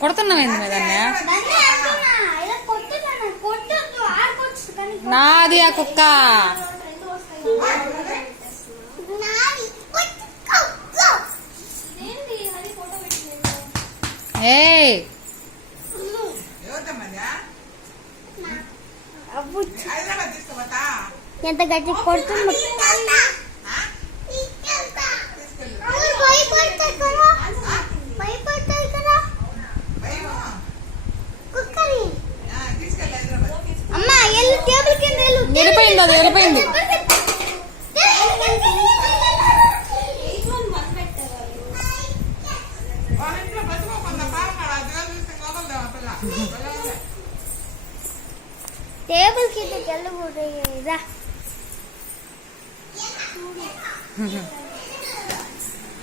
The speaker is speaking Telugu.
కొడుతున్నావు మీద నాది ఆ కుక్క ఎంత గట్టి కొడుతుంది అమ్మా టేబుల్ కింద వెళ్ళిపోయింది అది వెళ్ళిపోయింది టేబుల్ కింద వెళ్ళకూడదు